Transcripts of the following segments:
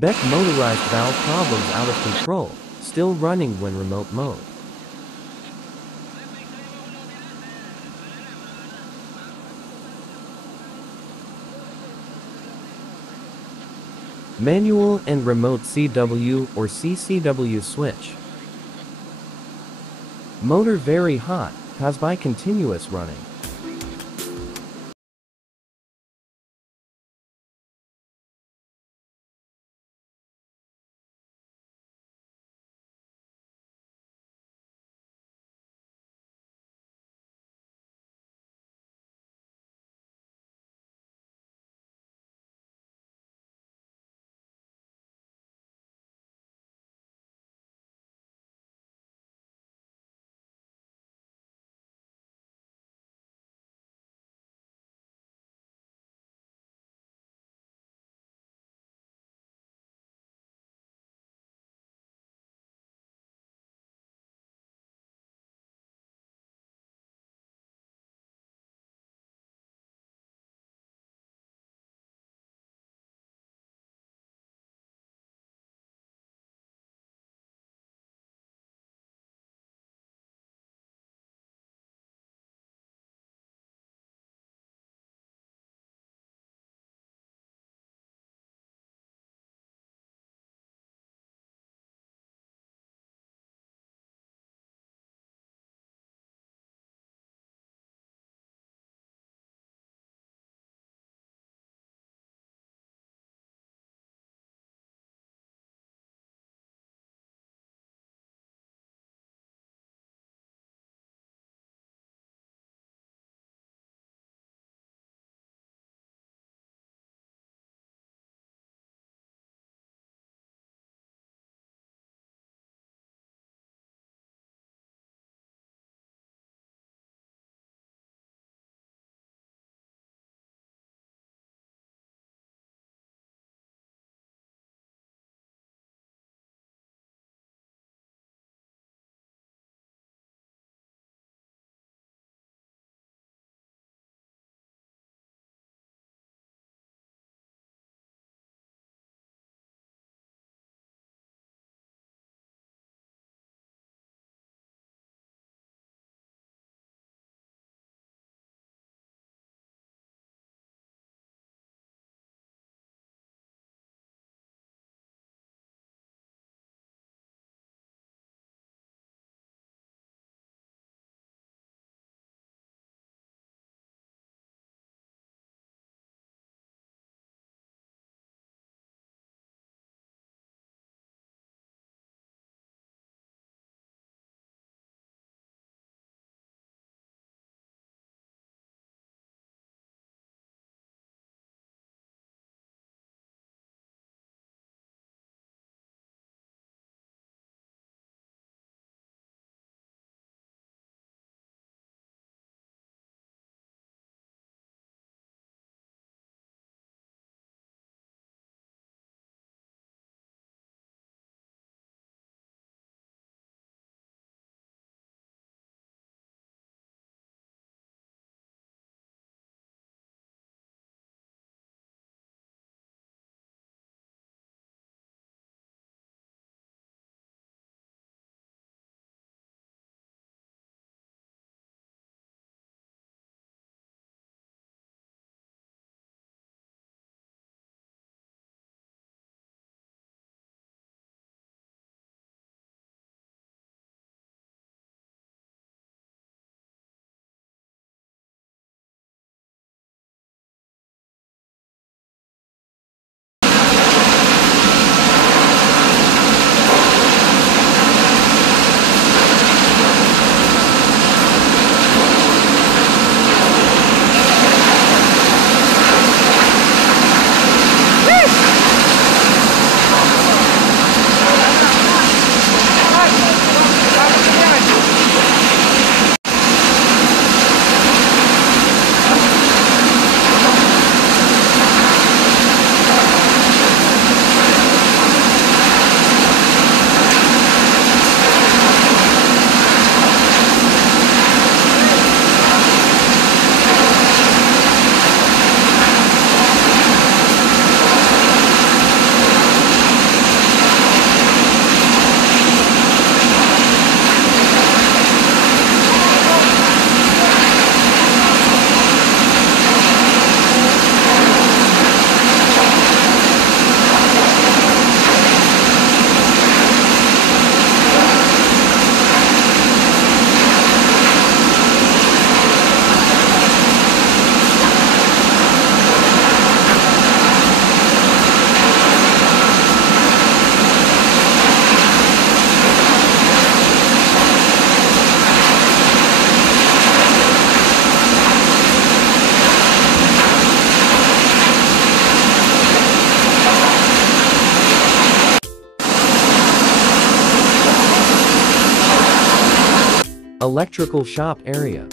Beck motorized valve problems out of control, still running when remote mode. Manual and remote CW or CCW switch. Motor very hot, caused by continuous running. Electrical shop area.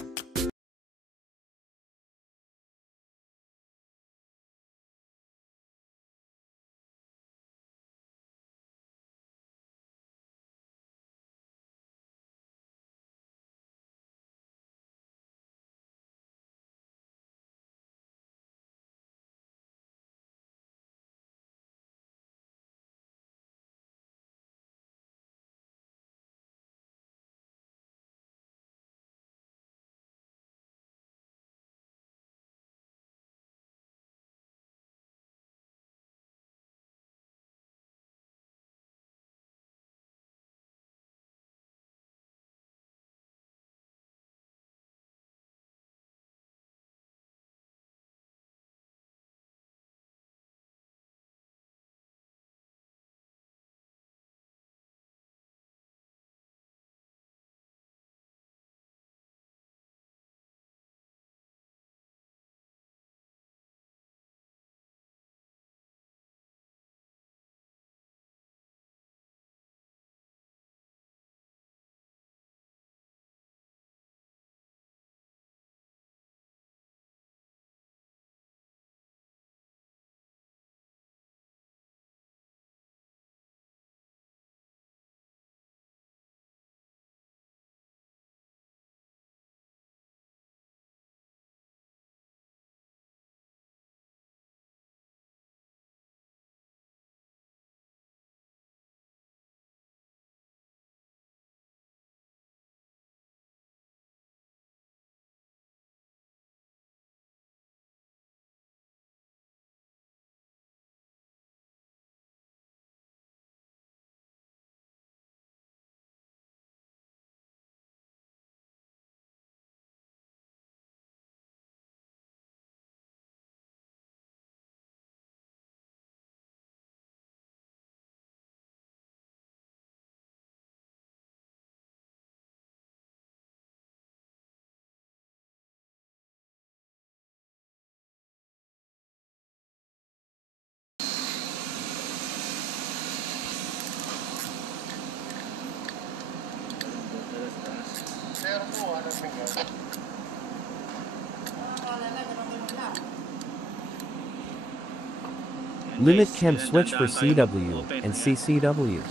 Limit cam switch for CW and CCW.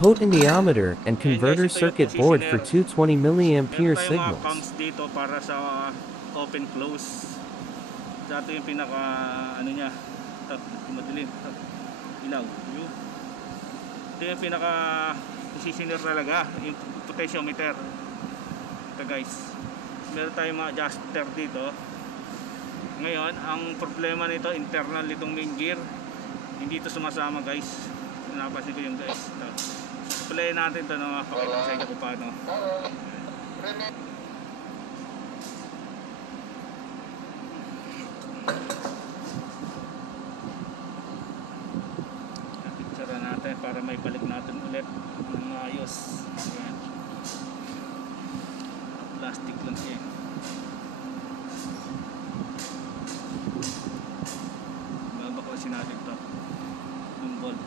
Potentiometer and converter circuit board for 220 milliampere signals. Dito para sa open close. Ito yung pinaka ano niya. Madilim. Ilaw. Ito yung pinaka isisinir talaga, yung potentiometer. Ito guys. Meron tayong mga adjuster dito. Ngayon, ang problema nito, internal nitong main gear, hindi ito sumasama guys. Napasin ko yung guys. Play natin ito, no? Pakita sa inyo kung paano. Picture natin para may balik natin ulit ng maayos. Ayan. Plastic lang siya. Babaklasin natin ito. Yung bolt.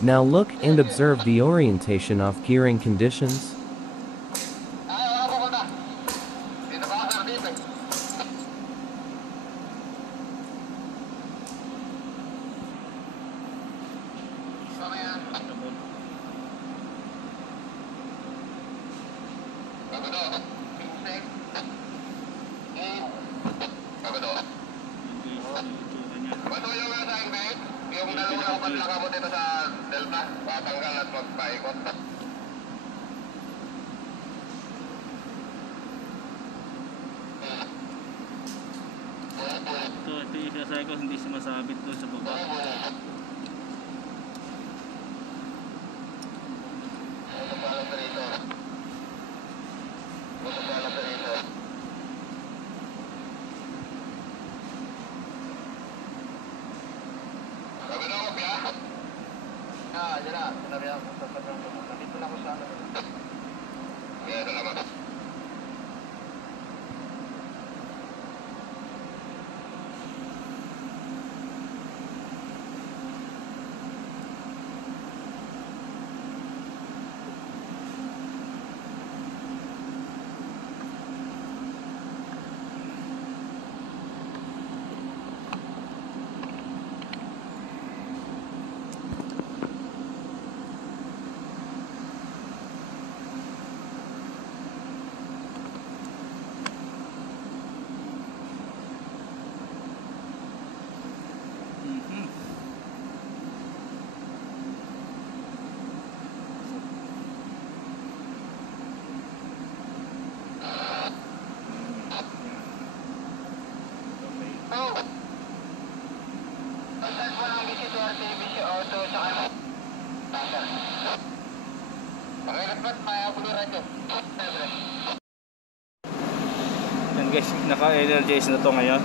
Now look and observe the orientation of gearing conditions. Yung dalawang panlaka mo dito sa Delta, patanggal at magpaikot. Ito yung sasay ko, hindi sumasabit doon sa baba. Ito pala pa rito. Ito pala pa rito. Sabi na ako, Pia? Dyan na. Sinabi ako sa sadrang ito. Nandito na ako sa ano. Kaya salamat. Pakilat ba't mayabuliran nyo? Yan guys, naka-energize na to ngayon.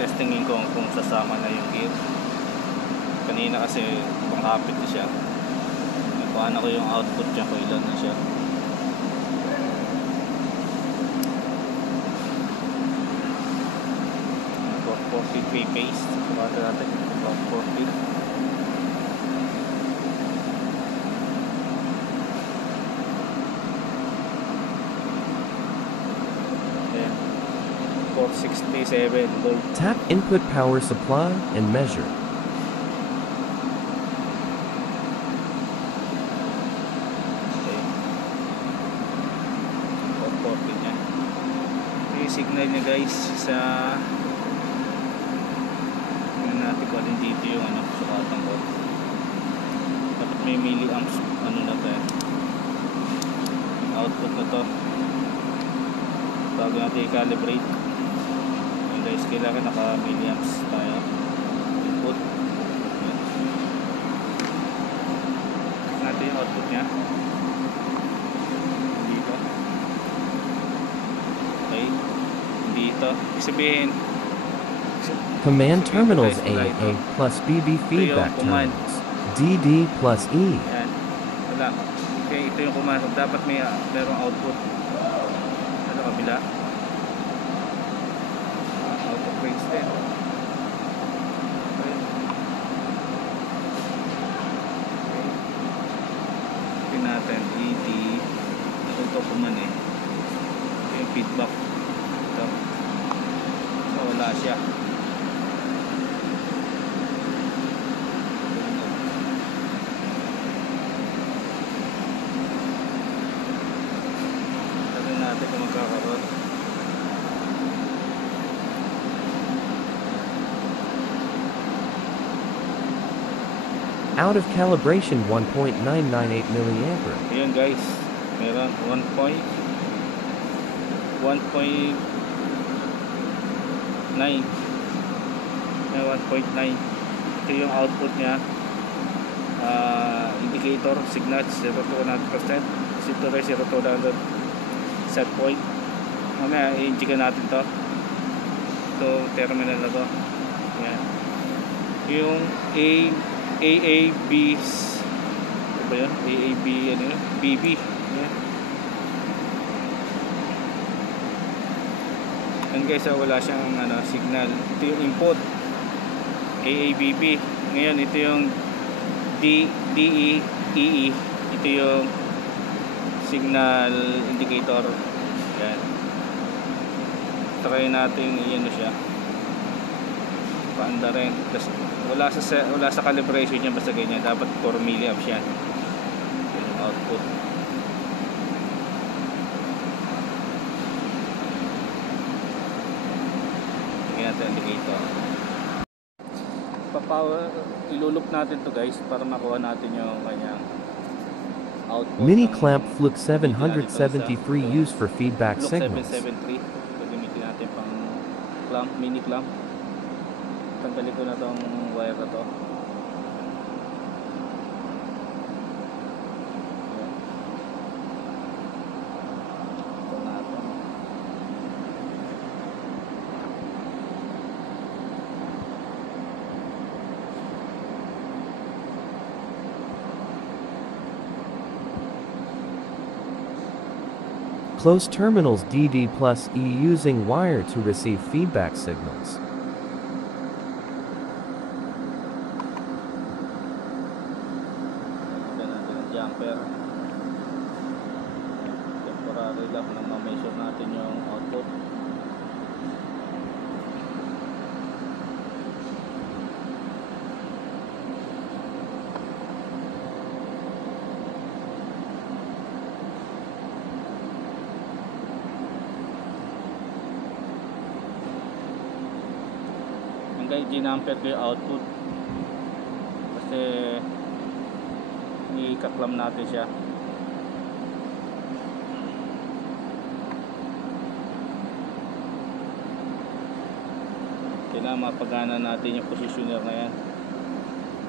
Testingin ko kung sasama na yung gear. Kanina kasi pangkapit na siya. Paano ko yung output niya kung ilan na siya. About 40 paste. Sabata natin. About 40. Ayan. 467 volt. Tap input power supply and measure. Signal niya guys sa natin ko din dito yung sukatan ko. Dapat may milliamps na to output na to bago natin i-calibrate. Yung guys, kailangan naka milliamps tayo input. Check natin yung output nya dito. Okay, dito sabihin Command terminals AA plus BB feedback terminals. DD plus E. Yan. Wala. Okay, ito yung command. Dapat merong output. Sa kabila. Output range din. Okay. Tingnan natin. ED. Ito command Ito yung feedback. Ito. So wala siya. Out of calibration 1.998 milliampere. Ayan guys, meron 1.9. May 1.9. Ito yung output niya. Indicator signal 0 to 100%. Ito rin 0 to 100 set point. Mamaya i-check natin to. Ito terminal na to. Ayan. Yung AAB, ano ba yun? AAB, ano yun? BB. Ayan. Yan guys, wala siyang signal. Ito yung input. AABB. Ngayon, ito yung DE, EE. Ito yung signal indicator. Yan. Try natin siya. Paanda rin. Wala sa calibration niya, basta ganyan. Dapat 4 milliamps yan. Yun yung output. Tingnan natin ang indicator. Ilulup natin to guys para makuha natin yung kanyang output. Mini clamp Fluke 773 used for feedback Fluke signals. 773. Gagamitin natin pang clamp, mini clamp. Tanggalin ko na tong wire na to. Ito natin. Close terminals DD plus E using wire to receive feedback signals. Jumper temporary lang na ma-measure natin yung output. Hanggang ginamper ko yung output kasi i-kaklam natin siya. Kailangan mapagana natin yung positioner na yan.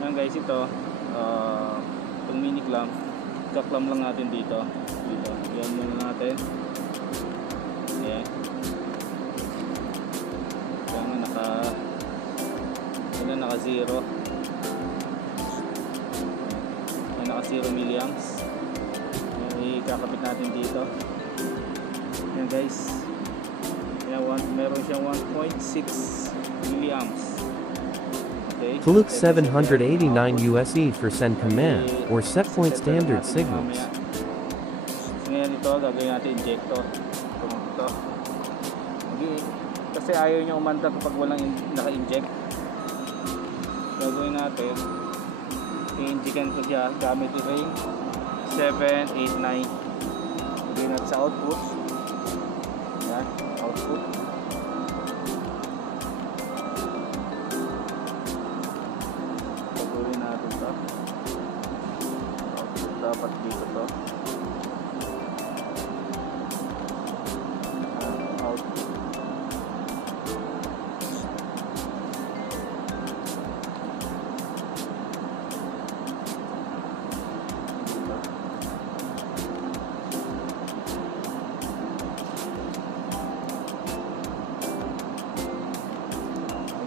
Yan guys, ito itong mini clamp Kaklam lang natin dito. Yan muna natin. Ayan. Kaya nga naka 0. Naka 0 milliamps. Ayan, ikakapit natin dito. Ayan guys. Ayan, meron siyang 1.6 milliamps. Okay. Fluke 789 USE for send command or set point standard signals. So ngayon ito, gagawin natin injector. Ito. Kasi ayaw niya umanda kapag walang naka-inject. Gagawin natin, i-injectan ko siya gamit yung ring 789. Gagawin natin sa output. Yan, output. Gagawin natin ito. Output dapat dito to. Output.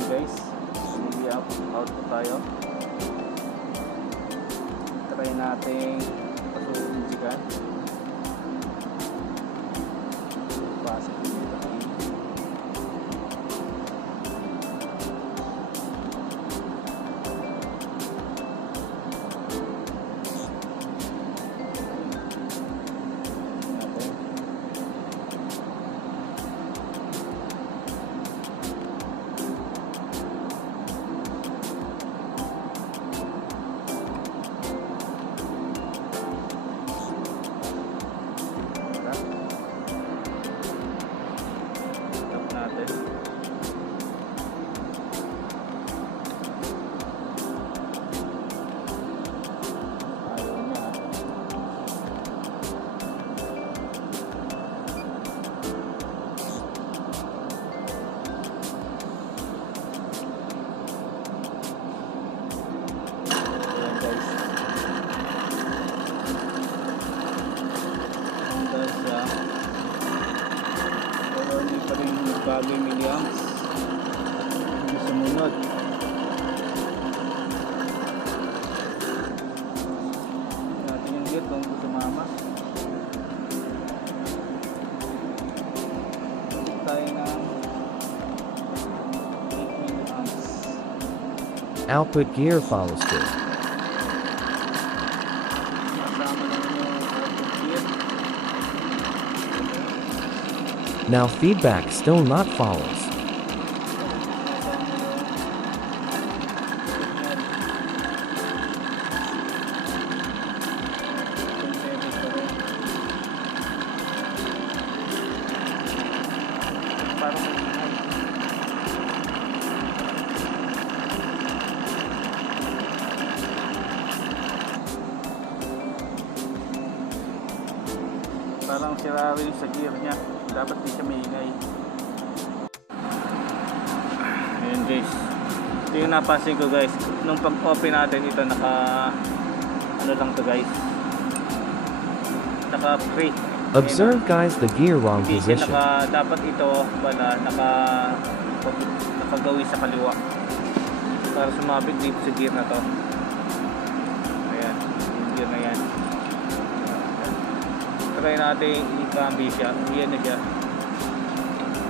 Guys, hindi out po tayo. Try natin pasukinsikan. Pasok dito. Bago yung milliamps, hindi sumunod. Natin yung gate kung sumama. Tayo ng 8 milliamps. Output gear follows through. Kasama naman yung output gear. Now feedback still not follows. Parang sira rin sa gear niya. Dapat di siya maingay. Ayan guys, ito yung napansin ko guys. Nung pag-open natin ito, ano lang to guys, naka free. Observe guys the gear wrong Hindi siya position. dapat ito pala nakagawi sa kaliwa para sumabit dito sa gear na to. Ayan, yung gear na yan. Try natin i-cambie siya. Ayan na siya.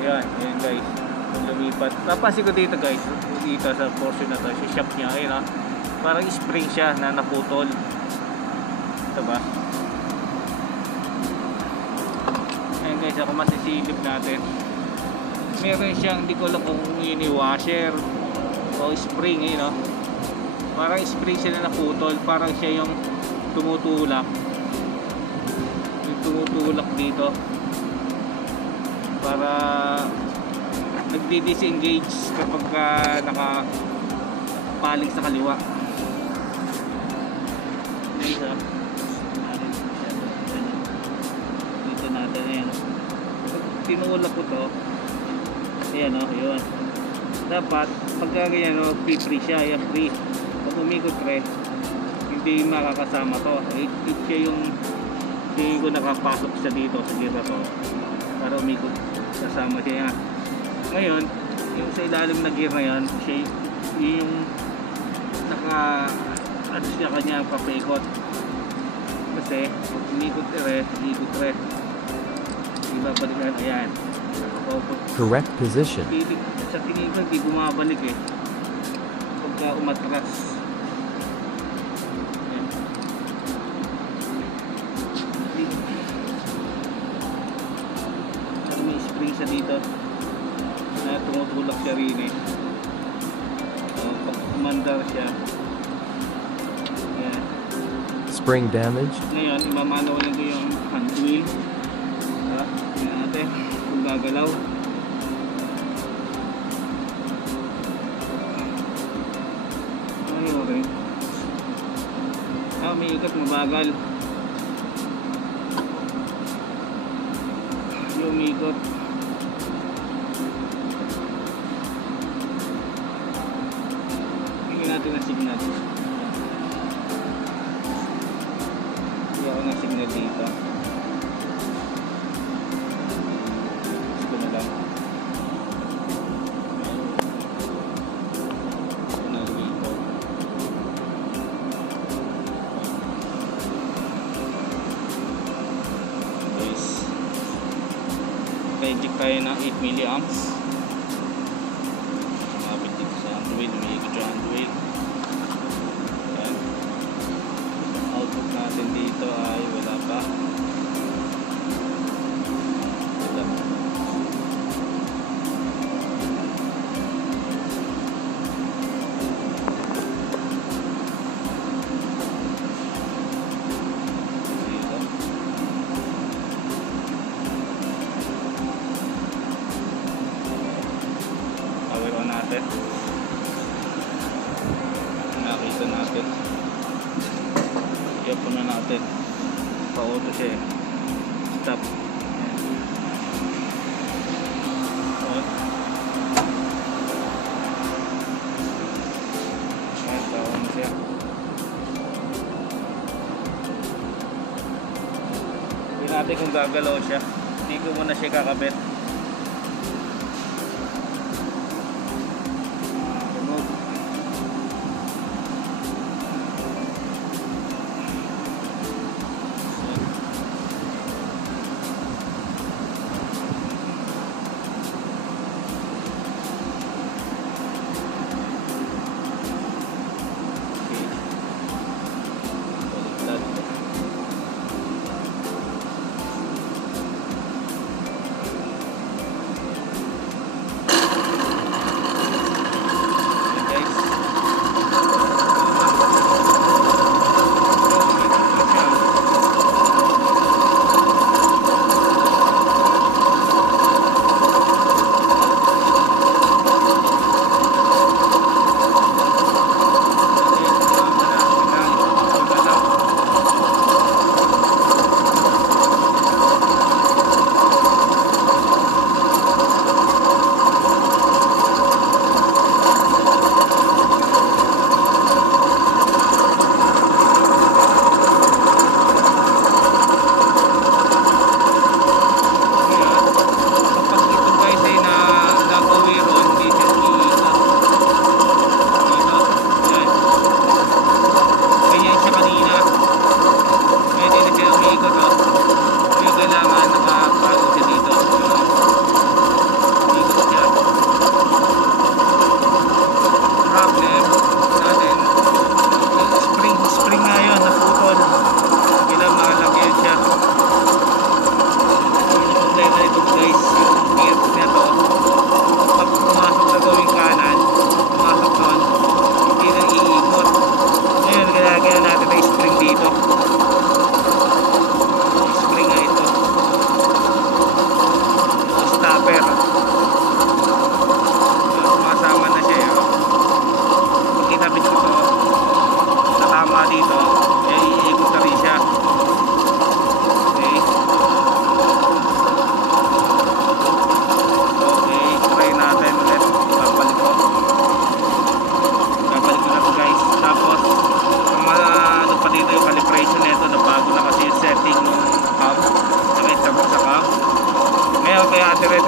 Ayan guys. Kung lumipat. Napansin ko dito guys. Dito sa portion na to. Sa shop niya. Ayan ha. Parang spring siya na naputol. Ito ba? Ayan guys. Ako masisilip natin. Meron siyang, hindi ko alam kung ini washer o spring. Ayan ha. Parang spring siya na naputol. Parang siya yung tumutulak. Tumutulak dito para nagdi-disengage kapag nakapalig sa kaliwa. Dito natin ayan. Tinulak ko to. Ayan o, yun. Dapat pagka ganyan o, free siya, ayan free. Pag umikot pre, hindi makakasama to. If siya yung tingin ko nakapasok siya dito sa girato para umikot, kasama siya. Ngayon yung sa ilalim na gear na yan, siya yung naka ano siya kanya papaikot, kasi umikot re ibabalik na. Ayan, Correct position. sa tingin ko hindi bumabalik pagka umatras. Ayan. May spring sa dito na tumutulak siya rin pag umandar siya. Ayan. Spring damage. Ngayon imamanualin ko yung hand wheel. Tingnan natin kung gagalaw. Ayun. May ikot, mabagal yung umikot. Tingnan natin ang signal. Hindi ako ng signal dito. Gusto na lang. Signal dito. Guys, ka-inject tayo ng 8 milliamps. Mabit dito sa hand wheel, umiikot yung hand wheel. Ayan. Output natin dito ay wala pa. Wala. Dito. Power on natin. Nakita natin. I-off na natin. Pa-auto siya Stop. On. Ayan, taon na siya. Hindi natin kung gagalaw siya. Hindi ko muna siya kakabit. Remove.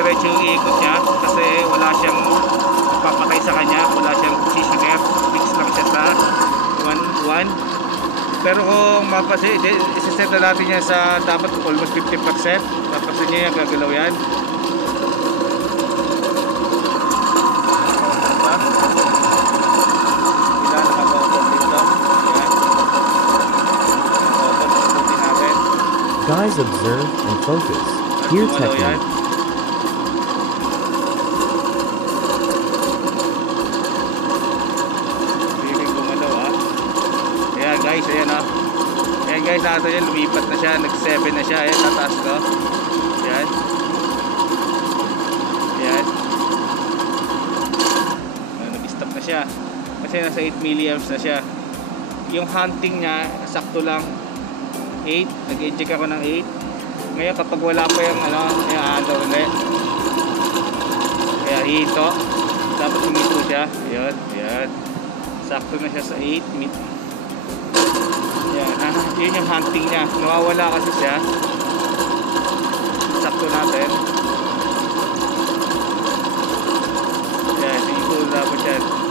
dire-diretso yung ikot niya kasi wala siyang papatay sa kanya, wala siyang positioner, fix lang siya sa 1. Pero kung mapasin, isiset na natin yan sa dapat almost 50%. Papasin niya yan, gagalaw yan. Guys, observe and focus. Gear technique. Ayan guys, ayan o. Ayan guys, natin yan, lumipat na siya, nag-7 na siya. Ayan, tataas ko. Ayan. Ayan. Nag-stop na siya. Kasi nasa 8 milliamps na siya. Yung hunting niya, sakto lang 8, nag-inject ako ng 8. Ngayon kapag wala pa yung ulit, kaya hito, dapat humito siya. Ayan, ayan, sakto na siya sa 8. Ayan, yun yung hunting niya, nawawala kasi siya. Sakto natin. Ayan, hito dapat yan.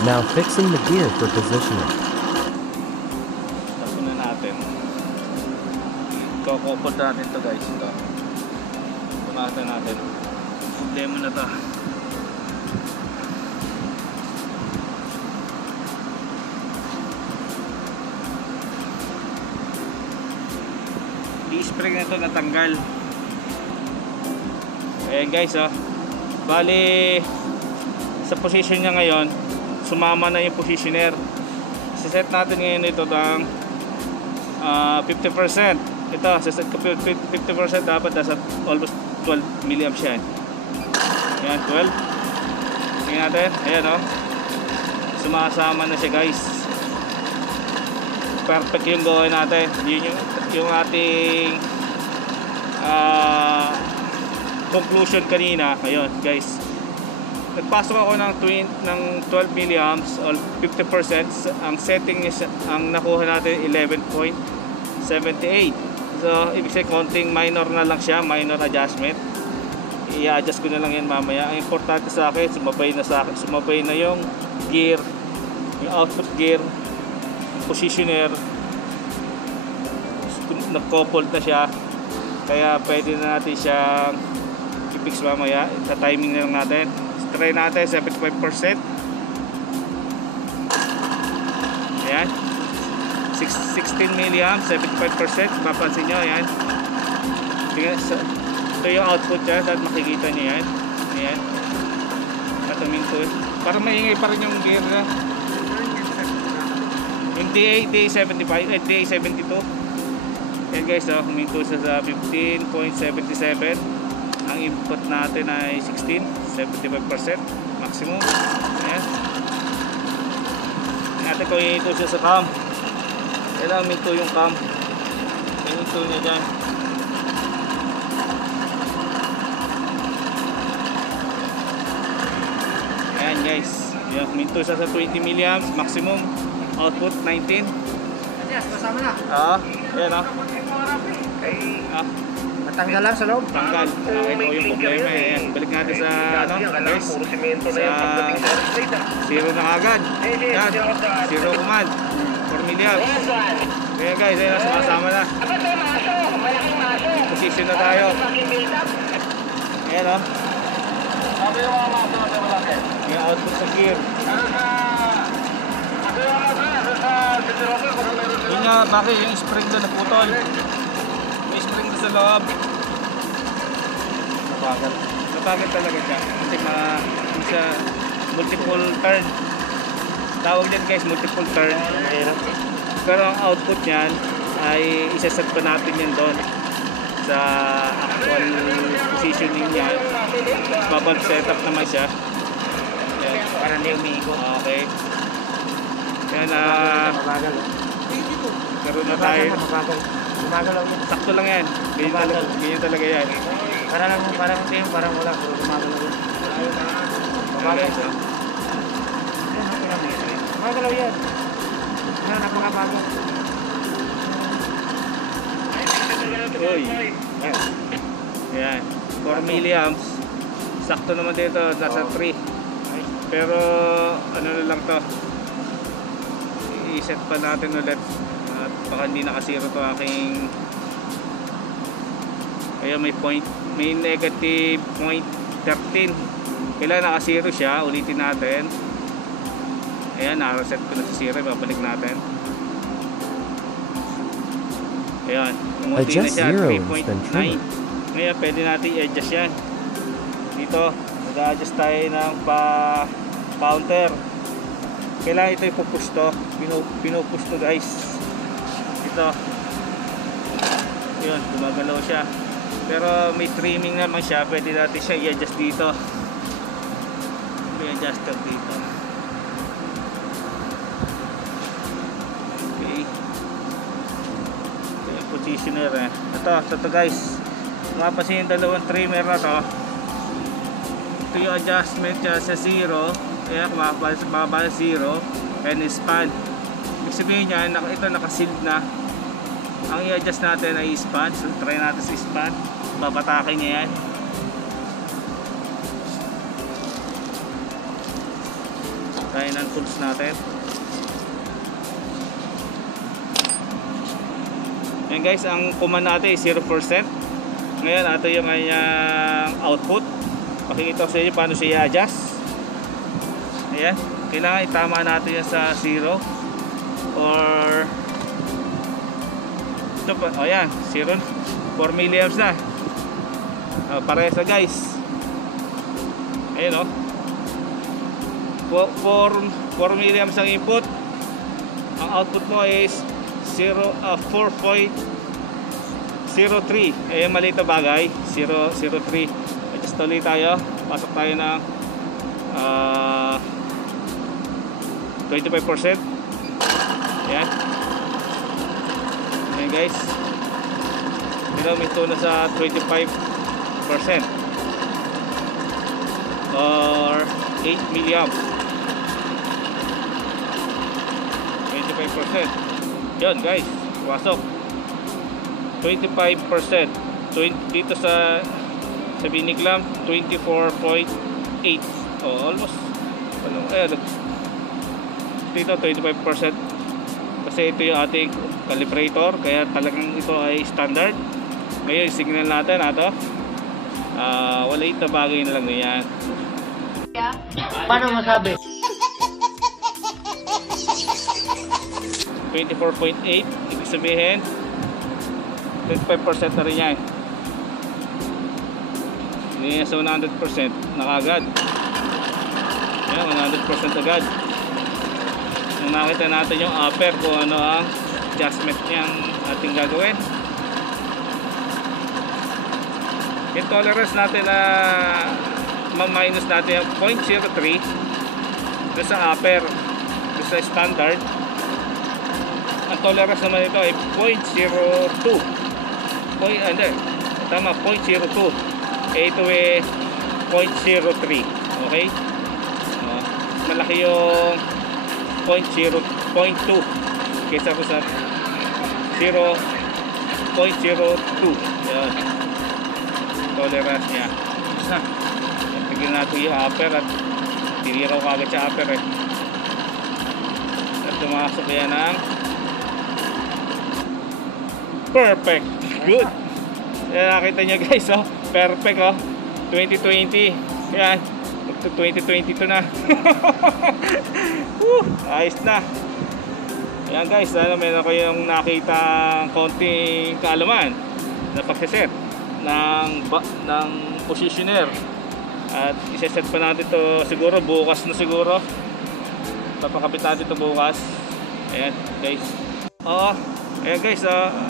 Now fixing the gear for positioning. Tapos na natin. Kokopod natin to guys. Ito. Punasan natin. Problema na to. I-spray na to, natanggal. Ayan guys, oh. Bali sa position niya ngayon, sumama na yung positioner. Siset natin ngayon ito ng 50%. Ito, siset ko 50%, dapat nasa almost 12 milliamps yan. Ayan, 12. Tingnan natin, ayan o. Sumasama na siya guys. Perfect yung gawin natin. Yun yung ating conclusion kanina. Ayun guys, nagpasok ako ng 12 milliamps or 50%. Ang setting niya, ang nakuha natin 11.78. So ibig sabihin konting minor na lang siya, minor adjustment. I-adjust ko na lang yan mamaya. Ang importante sa akin, sumabay na yung gear, yung output gear, positioner, nag-coupled na siya, kaya pwede na natin siyang i-fix mamaya. Sa timing na lang natin, try natin 75%. Ayan, 16 milliamps, 75%. Mapansin nyo, ayan, ito yung output niya, at makikita nyo yan. Ayan, kataming ko, parang maingay pa rin yung gear na yung DA75, DA72. Ayan guys, huminto siya sa 15.77. Ang input natin ay 16, 75% maximum. Ayan, natin kung huminto siya sa cam. Kailangan huminto yung cam, huminto niya dyan. Ayan guys, huminto siya sa 20 milliamps maximum. Output 19. Yes, kasama na. Ayan Matanggal lang sa loob. tanggal. Okay, ito yung problema eh. Ayan, balik natin sa guys, sa 0 na agad. Yan, 0 command 4 milliamps. Ayan guys, ayan, sumasama na. Position na tayo. Ayan Yung output sa gear. Yun nga, bakit yung spring doon naputol? May spring doon sa loob. Nabagal. Nabagal talaga siya. Kasi siya multiple turn. Tawag din guys, multiple turn. Pero ang output niyan ay isaset pa natin yan doon sa actual positioning niya. Babal setup naman siya. Yan. Para hindi umiigo. Okay. Yan Mabagal. karoon na tayo. Mabagal lang yun. Sakto lang yan. Ganyan talaga yan. Parang wala. Pero mabagal lang yun. Mabagal. Mabagal lang yan. Napakabagal. Uy. Yan. 4 milliamps. Sakto naman dito. Nasa 3. Pero ano na lang to. I-set pa natin ulit. At baka hindi nakasiro to aking. Ayan, may negative 0.13. Kailangan nakasiro siya. Ulitin natin. Ayan, nakaset ko na sa zero. Babalik natin. Ayan, umunti na Adjust siya, zero 3.9. and trim. Ngayon, pwede natin i-adjust yan. Dito, mag-adjust tayo ng counter. Kailangan ito ipupush to. Pinupush to guys. Dito. Yun, gumagalaw siya. Pero may trimming naman siya. Pwede natin siya i-adjust dito. May adjuster dito. Positioner eh. Ito guys, mapapansin yung dalawang trimmer na to. Ito yung adjustment niya sa 0. Kaya bababa 0 and span. Ibig sabihin niya, ito nakasealed na. Ang i-adjust natin ay span. So try natin sa span. Babatakin niya yan. Tayo ng tools natin. Yan guys, ang command natin ay 0%. Ngayon, ito yung kanyang output. Pakikita ko sa inyo paano siya i-adjust. Ayan, kailangan itama natin yan sa 0. Or ito pa, o yan, 0. 4 milliamps na. Parehas na guys. Ayan o. 4 milliamps ang input. Ang output mo is 4.03. Ayan, maliit na bagay. 0.03. Adjust ulit tayo. Pasok tayo ng 25%. Ayan. Ayan guys. Dito may tuna sa 25%. Or 8 milliamp. 25%. Yun guys, pasok 25%. Dito sa biniglam 24.8. Almost dito 25%. Kasi ito yung ating calibrator, kaya talagang ito ay standard. Ngayon signal natin ato. Wala ito bagay na lang yan. Paano masabi? 24.8, ibig sabihin 25% na rin yan. Hindi yan sa 100% nakagad. Yan, 100% agad. Nung nakita natin yung upper kung ano ang adjustment niyang ating gagawin. Yung tolerance natin na ma-minus natin yung 0.03 doon sa upper, doon sa standard. Ang tolerance naman ito ay 0.02. Tama, 0.02. Ito ay 0.03. Okay? Malaki yung 0.2 kaysa ko sa 0.02. Yan. Tolerance niya. Tignan natin yung upper at tiniraw kagad sa upper eh. At tumasok yan ng perfect. Good. Yan, nakita nyo guys, oh. Perfect, oh. 2020. Yan. 2022 na. Woo, ayos na. Ayan guys, sana meron ko yung nakita konting kaalaman na pagsiset ng positioner. At iseset pa natin to siguro bukas na siguro. Papakapit natin to bukas. Ayan guys. Ayan guys,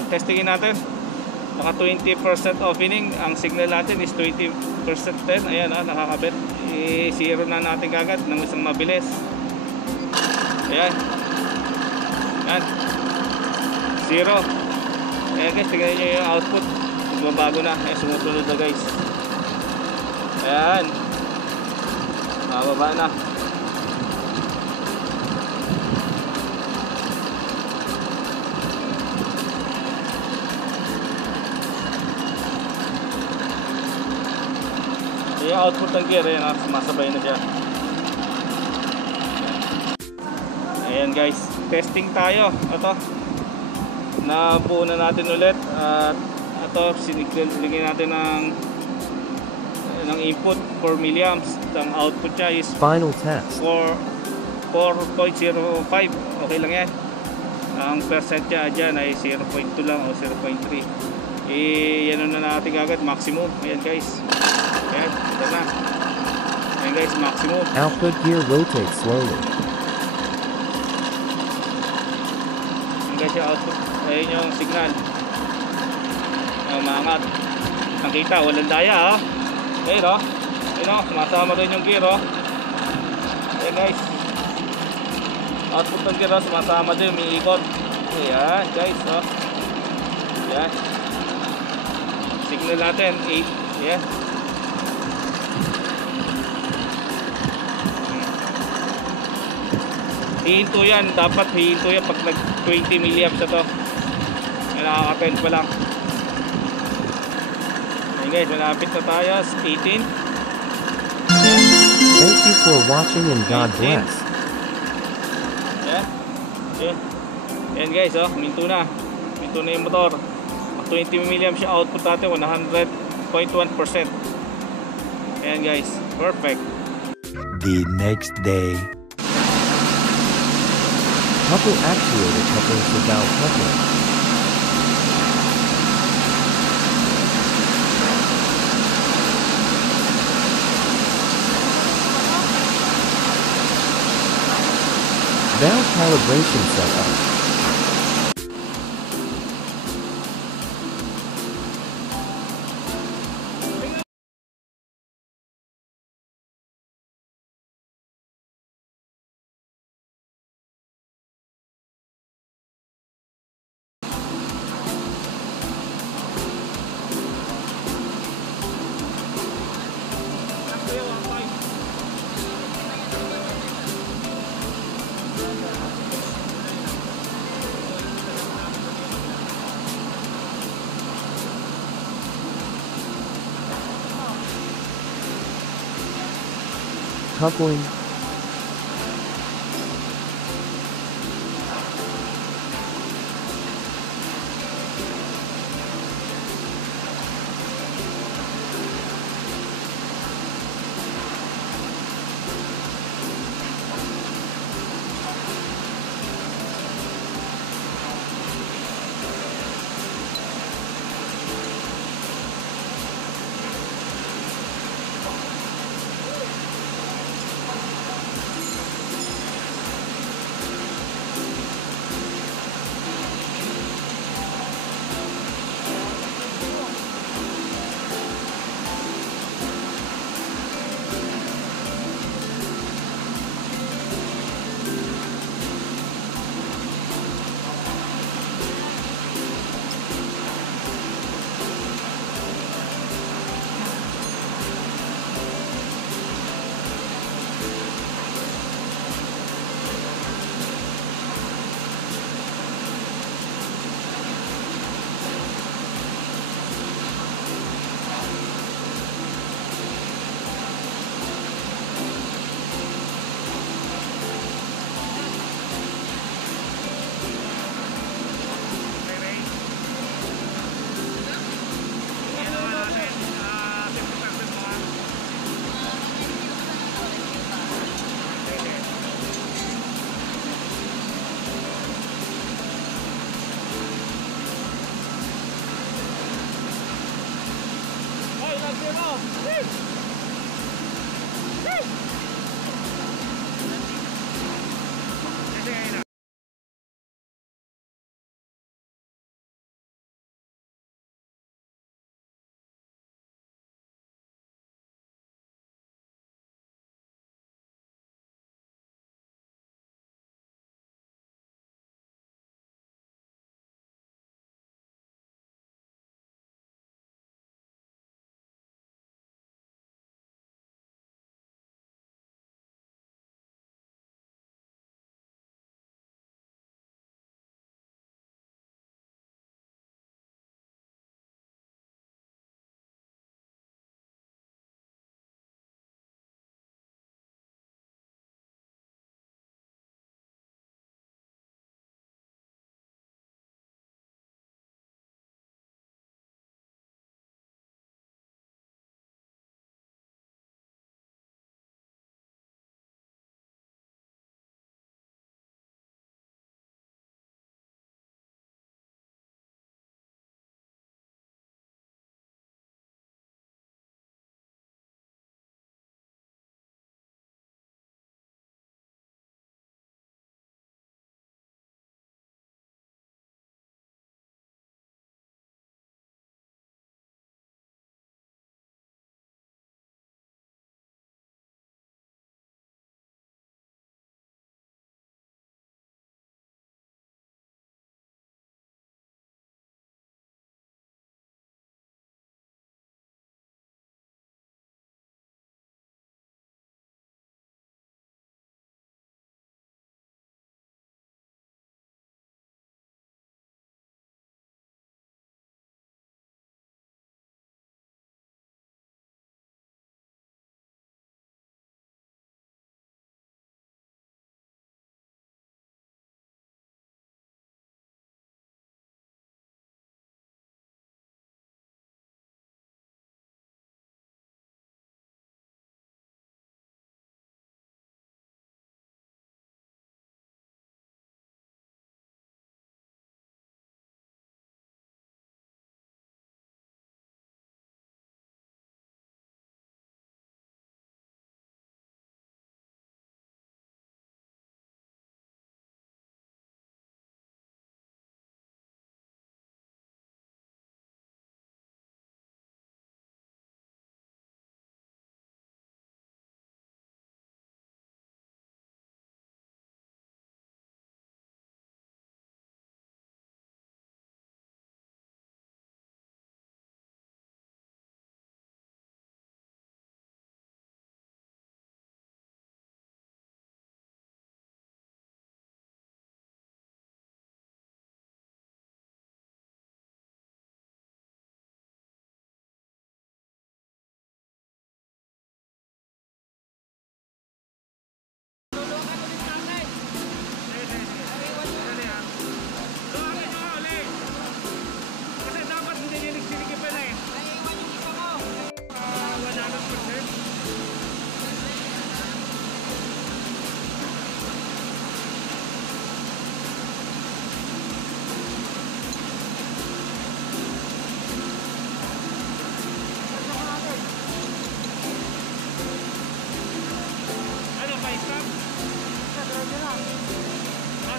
testingin natin. Naka 20% opening. Ang signal natin is 20% din. Ayan, nakakabit. I-zero na natin kagad ng isang mabilis. Ayan. Ayan. Zero. Ayan guys, tingnan nyo yung output. Magbabago na. Ayan, sumusunod na guys. Ayan. Mababa na. Yung output ng gear, ayan, sumasabay na siya. Ayan guys, testing tayo. Ito, nabuo na natin ulit. At ito, sinigyan natin ng input 4 milliamps. Ang output niya is Final test. 4.05. Okay lang yan. Ang percent niya dyan ay 0.2 lang o 0.3. Yan na natin agad, maximum. Ayan guys. Ayan, ito na. Ayan guys, maximum. Output gear rotates slowly. Ayan guys yung output. Ayan yung signal. Umangat. Nakita, walang daya. Ayan o. Ayan o, sumasama rin yung gear o. Ayan guys. Output ng gear o, sumasama din, may ikot. Ayan guys o. Ayan. Signal natin 8. Ayan. Hihinto yan, dapat hihinto yan pag nag 20 milliamps na to. Nakaka-10 pa lang. Ayan guys, malapit na tayo. 18. Thank you for watching and God bless. Ayan. Ayan. Ayan guys, minto na. Minto na yung motor. 20 milliamps yung output natin, 100.1%. Ayan guys, perfect. The next day. Couple actuator coupling to valve coupling. Valve calibration setup. Coupling.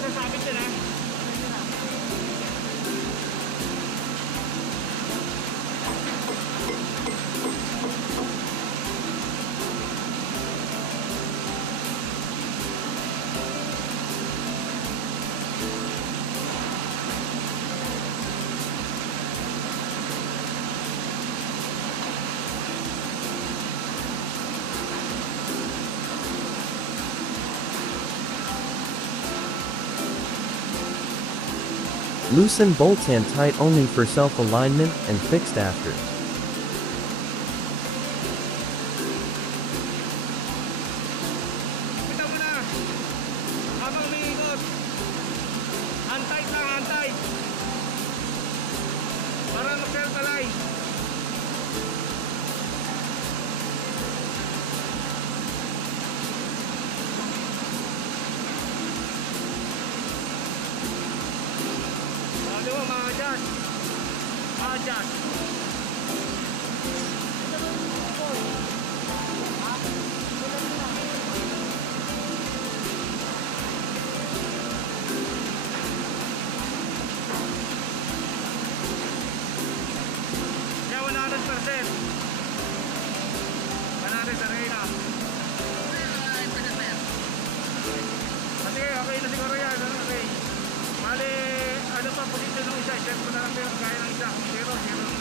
Sasabit din ha. Loosen bolts and tight only for self-alignment and fixed after. Kita mo na. Habang umiikot. Antay lang, antay. Para mag-self-align. Di ba, ma-adjust. Ma-adjust. Kaya 100%. 100 sa Reyna. Sige, okay na siguro yan. Okay. Bale, ano pa posisyon ng isa? Check mo na lang pero kaya ng isa. 0, 0.